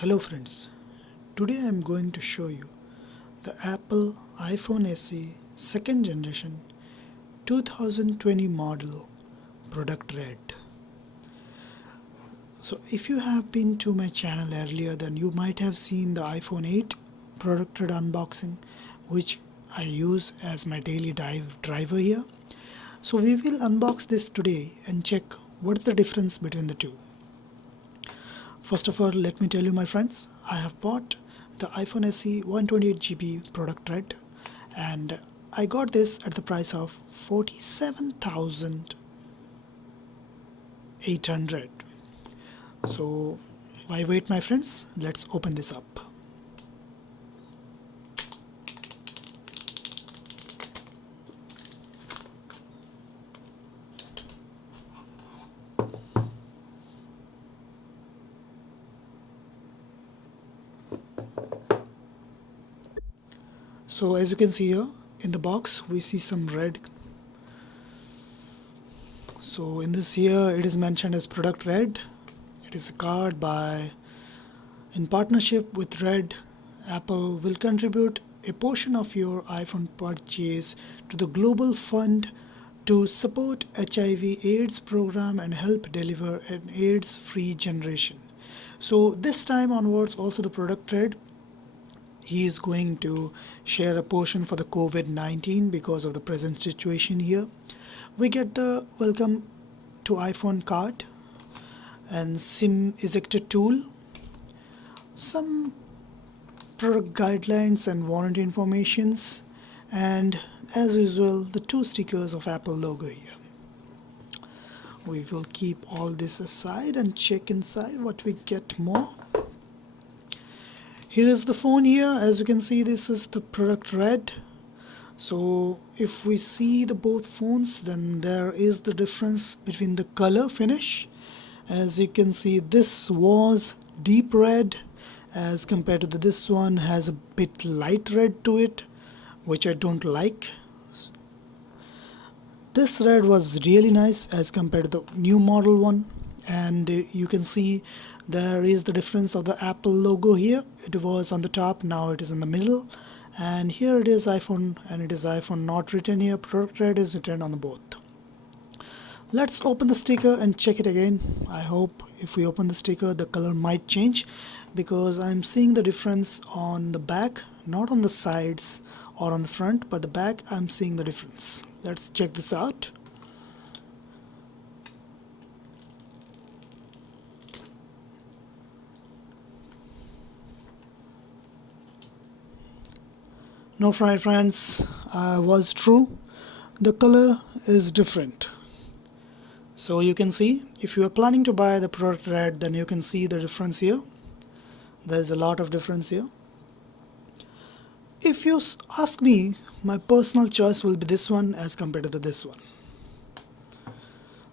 Hello friends, today I am going to show you the Apple iPhone SE 2nd generation 2020 model product red. So if you have been to my channel earlier, then you might have seen the iPhone 8 product red unboxing, which I use as my daily driver here. So we will unbox this today and check what's the difference between the two. First of all, let me tell you, my friends, I have bought the iPhone SE 128GB product red, and I got this at the price of 47,800. So why wait, my friends? Let's open this up. So as you can see here in the box, we see some red. So in this here, it is mentioned as product red. It is a card by, in partnership with Red, Apple will contribute a portion of your iPhone purchase to the Global Fund to support HIV/AIDS program and help deliver an AIDS-free generation. So this time onwards, also the product red, he is going to share a portion for the COVID-19 because of the present situation here. We get the welcome to iPhone card and SIM ejector tool, some product guidelines and warranty informations, and as usual the two stickers of Apple logo here. We will keep all this aside and check inside what we get more. Here is the phone here. As you can see, this is the product red. So if we see the both phones, then there is the difference between the color finish. As you can see, this was deep red as compared to this one has a bit light red to it, which I don't like. This red was really nice as compared to the new model one, and you can see there is the difference of the Apple logo here. It was on the top, now it is in the middle, and here it is iPhone, and it is iPhone not written here. Product red is written on the both. Let's open the sticker and check it again. I hope if we open the sticker the color might change, because I'm seeing the difference on the back, not on the sides or on the front, but the back I'm seeing the difference. Let's check this out. No, friends, I was true. The color is different. So you can see, if you are planning to buy the product red, then you can see the difference here. There's a lot of difference here. If you ask me, my personal choice will be this one as compared to this one.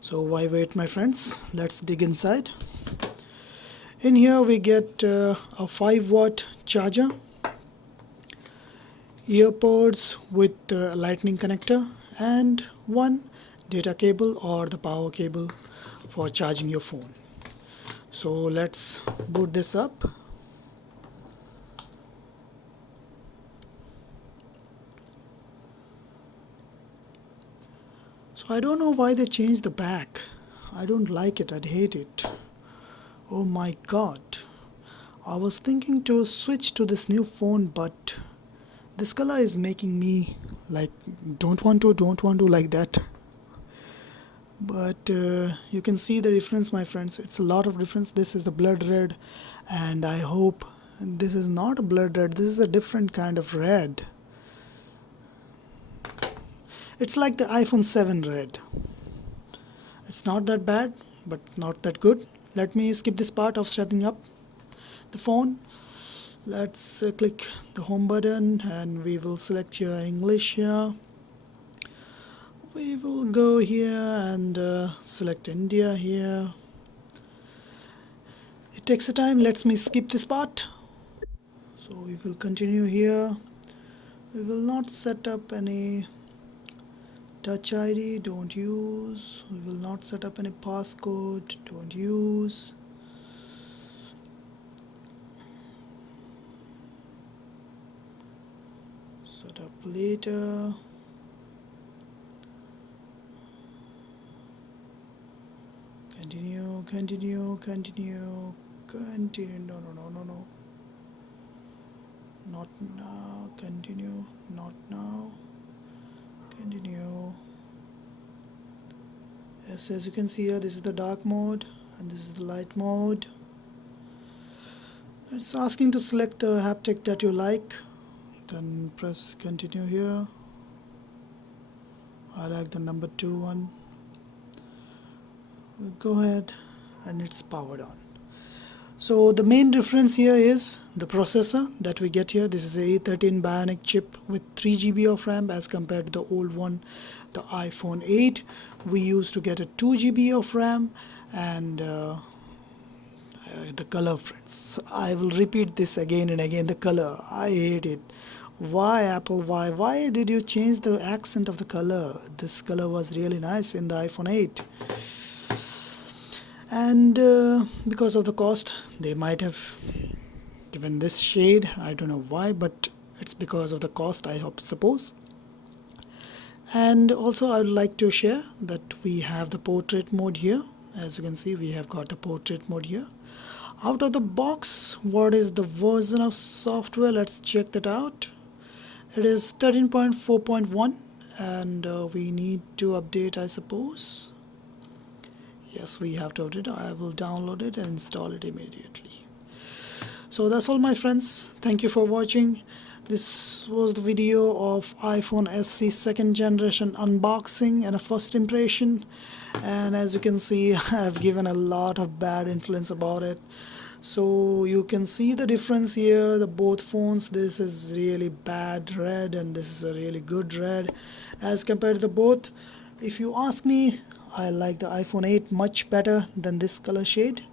So why wait, my friends? Let's dig inside. In here we get a 5-watt charger, earpods with a lightning connector, and one data cable or the power cable for charging your phone. So let's boot this up. So I don't know why they changed the back. I don't like it. I'd hate it. Oh my god. I was thinking to switch to this new phone, but this color is making me like don't want to like that. But you can see the difference, my friends. It's a lot of difference. This is the blood red, and I hope this is not a blood red. This is a different kind of red. It's like the iPhone 7 red. It's not that bad, but not that good. Let me skip this part of setting up the phone. Let's click the home button and we will select here English here. We will go here and select India here. It takes a time. Let me skip this part. So we will continue here. We will not set up any Touch ID, don't use. We will not set up any passcode, don't use. set up later. Continue, continue, continue, continue. No, no, no, no, no. Not now. Continue. Not now. Continue. Yes, as you can see here, this is the dark mode and this is the light mode. It's asking to select the haptic that you like. Then press continue here. I like the number 2 one. Go ahead, and it's powered on. So the main difference here is the processor that we get here. This is a A13 Bionic chip with 3 GB of RAM as compared to the old one, the iPhone 8. We used to get a 2 GB of RAM, and the color, friends. I will repeat this again and again. The color, I hate it. Why, Apple? Why did you change the accent of the color? This color was really nice in the iPhone 8. And because of the cost, they might have given this shade. I don't know why, but it's because of the cost, I suppose. And also I would like to share that we have the portrait mode here. As you can see, we have got the portrait mode here. Out of the box, what is the version of software? Let's check that out. It is 13.4.1, and we need to update, I suppose. Yes, we have to update. I will download it and install it immediately. So that's all, my friends. Thank you for watching. This was the video of iPhone SE 2nd generation unboxing and a first impression. And as you can see, I've given a lot of bad influence about it. So you can see the difference here. The both phones, this is really bad red and this is a really good red as compared to the both. If you ask me, I like the iPhone 8 much better than this color shade.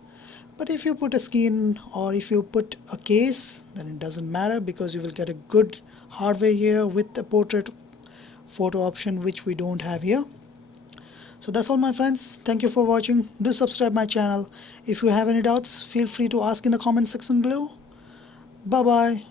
But if you put a skin or if you put a case, then it doesn't matter because you will get a good hardware here with the portrait photo option, which we don't have here. So that's all, my friends. Thank you for watching. Do subscribe my channel. If you have any doubts, feel free to ask in the comment section below. Bye bye.